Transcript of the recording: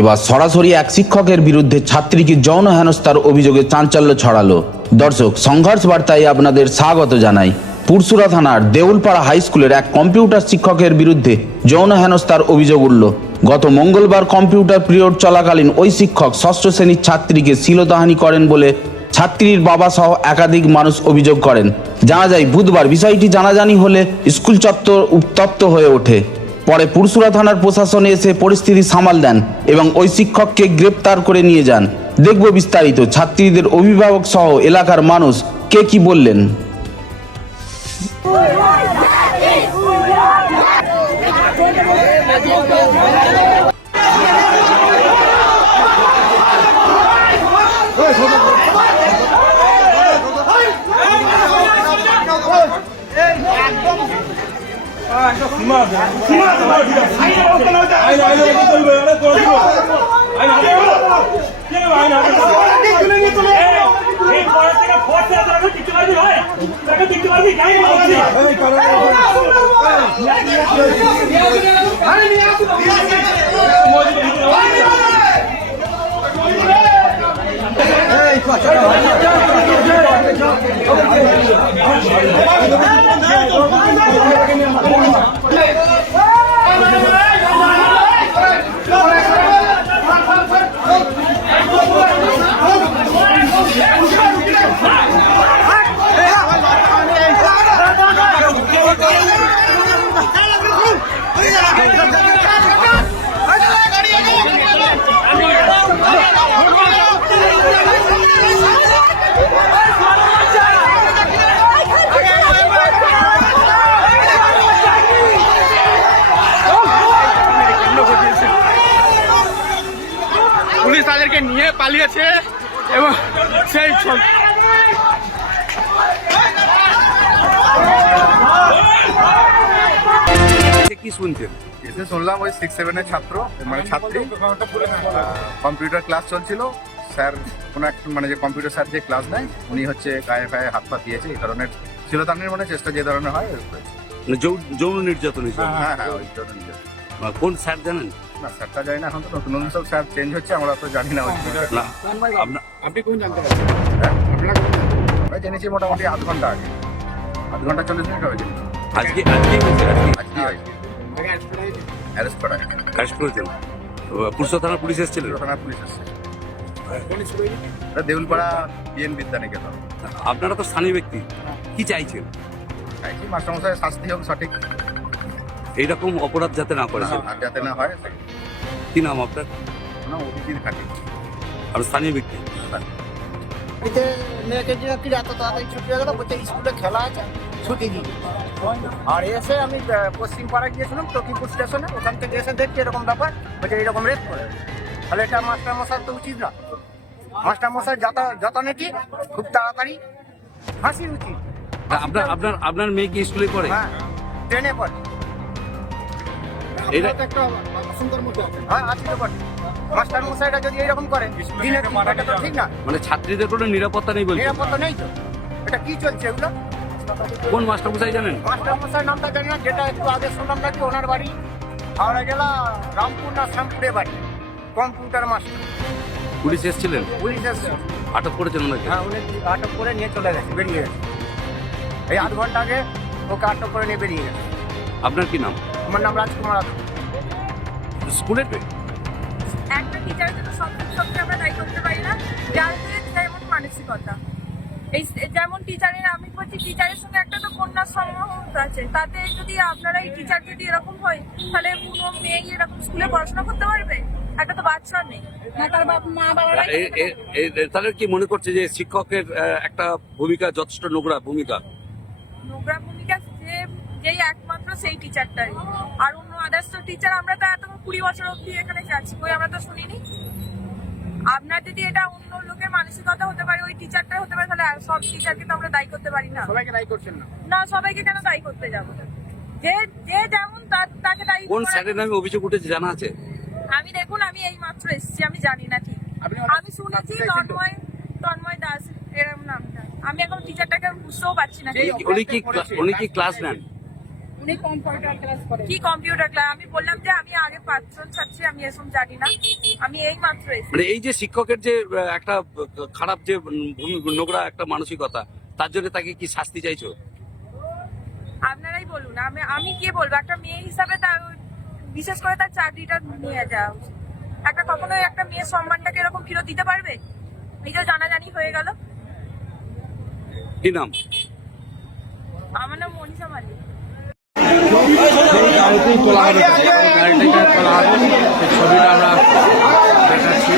এবার সরাসরি এক শিক্ষকের বিরুদ্ধে ছাত্রীকে যৌন হেনস্থার অভিযোগে চাঞ্চল্য ছড়ালো। দর্শক, সংঘর্ষ বার্তায় আপনাদের স্বাগত জানাই। পুরসুরা থানার দেউলপাড়া হাই স্কুলের এক কম্পিউটার শিক্ষকের বিরুদ্ধে যৌন হেনস্থার অভিযোগ উঠল। গত মঙ্গলবার কম্পিউটার পিরিয়ড চলাকালীন ওই শিক্ষক ষষ্ঠ শ্রেণীর ছাত্রীকে শ্লীলতাহানি করেন বলে ছাত্রীর বাবা সহ একাধিক মানুষ অভিযোগ করেন। জানা যায়, বুধবার বিষয়টি জানাজানি হলে স্কুল চত্বর উত্তপ্ত হয়ে ওঠে। পরে পুরসুরা থানার প্রশাসন এসে পরিস্থিতি সামাল দেন এবং ওই শিক্ষককে গ্রেপ্তার করে নিয়ে যান। দেখব বিস্তারিত। ছাত্রীদের অভিভাবক সহ এলাকার মানুষ কে কি বললেন। পুলিশ তাদেরকে নিয়ে পালিয়েছে এবং সেই কি শুনছেন? এতে শুনলাম ওই 6-7 ছাত্র মানে ছাত্রী কম্পিউটার ক্লাস চলছিল। স্যার কোনো একটা মানে যে কম্পিউটার স্যার যে ক্লাস নেয় উনি হচ্ছে গায়ে ফায়ে হাত পা দিয়েছে। এই ধরনের শ্লীলতাহানির মানে চেষ্টা যে ধরনের হয় মানে যৌন নির্যাতন হিসেবে? হ্যাঁ, ওই যৌন নির্যাতন। কোন স্যার জানেন? না, স্যারটা জানি না, এখন তো নতুন নতুন সব স্যার চেঞ্জ হচ্ছে, আমরা তো জানি না। আপনি কোন জানতে পারছেন? আমরা জেনেছি মোটামুটি আধ ঘন্টা আগে, 40 মিনিট হবে জেনেছি। আজকে অ্যারেস্ট করা হয়েছে। অ্যারেস্ট করেছেন? পুরসুরা থানার পুলিশ এসেছিল? থানার পুলিশ এসছে। দেউলপাড়া বিএন বিদ্যানিকেতন। আপনারা তো স্থানীয় ব্যক্তি, কি চাইছেন? চাইছি মাস্টারমশাই শাস্তি হোক সঠিক, এইরকম অপরাধ যাতে না করে, আর যাতে না হয়। কি নাম আপনার? অভিজিৎ খাটি। আর স্থানীয় ব্যক্তি? মেয়েকে কি এত তাড়াতাড়ি ছুটি হয়ে গেল, বলছে স্কুলে খেলা আছে ছুটি দিই। আর এসে আমি পশ্চিম পাড়ায় গিয়েছিলাম টকিপুর স্টেশনে, ওখান থেকে এসে দেখছি এরকম ব্যাপার, বলছে এইরকম রেপ করে। তাহলে এটা মাস্টারমশাই তো উচিত না, মাস্টারমশাই যত নাকি খুব তাড়াতাড়ি ফাঁসি উচিত। আপনার মেয়ে কি স্কুলে পড়ে? হ্যাঁ, ট্রেনে পড়ে। হ্যাঁ, আছি তো পড়ে। মাস্টারমশাইটা যদি এরকম করে দিনে এটা তো ঠিক না। মানে ছাত্রীদের কোনো নিরাপত্তা নেই বলছে? নিরাপত্তা নেই তো, এটা কি চলছে এগুলো? কোন মাস্টারমশাই জানেন? মাস্টারমশাই নামটা জানি না, যেটা একটু আগে শুনলাম নাকি ওনার বাড়ি হাওড়া জেলা রামপুর না শ্যামপুরে বাড়ি, কম্পিউটার মাস্টার। পুলিশ এসেছিলেন? পুলিশ এসছে, আটক করেছেন ওনাকে? হ্যাঁ, উনি আটক করে নিয়ে চলে গেছে, বেরিয়ে গেছে। এই আধ ঘন্টা আগে ওকে আটক করে নিয়ে বেরিয়ে গেছে। আপনার কি নাম? আমার নাম রাজকুমার আদম। স্কুলের একটা টিচারের জন্য সবসময় আমরা দায়ী করতে পারি না, যাদের যেমন মানসিকতা। এই যেমন টিচারের, আমি বলছি টিচারের সঙ্গে একটা তো কন্যা সমূহ আছে, তাতে যদি আপনারা এই টিচার যদি এরকম হয়, তাহলে কোনো মেয়ে এরকম স্কুলে পড়াশোনা করতে পারবে? একটা তো বাচ্চা নেই না, তার মা বাবারা। তাহলে কি মনে করছে যে শিক্ষকের একটা ভূমিকা যথেষ্ট নোংরা ভূমিকা? নোংরা ভূমিকা যেই একমাত্র সেই টিচারটাই, আর অন্য আদার্স টিচার আমরা তো এত 20 বছর অব্দি এখানে যাচ্ছি, কই আমরা তো শুনিনি। আপনার যদি এটা অন্য লোকের মানসিকতা হতে পারে, ওই টিচারটা হতে পারে, তাহলে সব টিচারকে তো আমরা দায়ী করতে পারি না। সবাইকে দায়ী করছেন না? না, সবাইকে কেন দায়ী করতে যাবো? যে যেমন তাকে দায়ী। কোন স্যারের নামে অভিযোগ উঠেছে জানা আছে? আমি দেখুন, আমি এই মাত্র এসেছি, আমি জানি না ঠিক। আমি শুনেছি তন্ময় দাস এরকম নামটা, আমি এখন টিচারটাকে বুঝতেও পারছি না। উনি কি ক্লাস নেন? কি কম্পিউটার ক্লাস? আমি বললাম যে আমি আগে 5 জন ছাত্রী, আমি এসব জানি না, আমি এই মাত্র এসেছি। মানে এই যে শিক্ষকের যে একটা খারাপ যে নোংরা একটা মানসিকতা, তার জন্য তাকে কি শাস্তি চাইছো? আপনারাই বলুন, আমি কি বলবো? একটা মেয়ে হিসাবে তার, বিশেষ করে তার চাকরিটা নিয়ে যাওয়া উচিত। একটা কখনোই একটা মেয়ের সম্মানটাকে এরকম ফেরত দিতে পারবে? এই যে জানাজানি হয়ে গেল। কি নাম? আমার নাম মনীষা মালিক। গাড়িটাই তোলা হবে, সেই ছবিটা আমরা দেখাচ্ছি।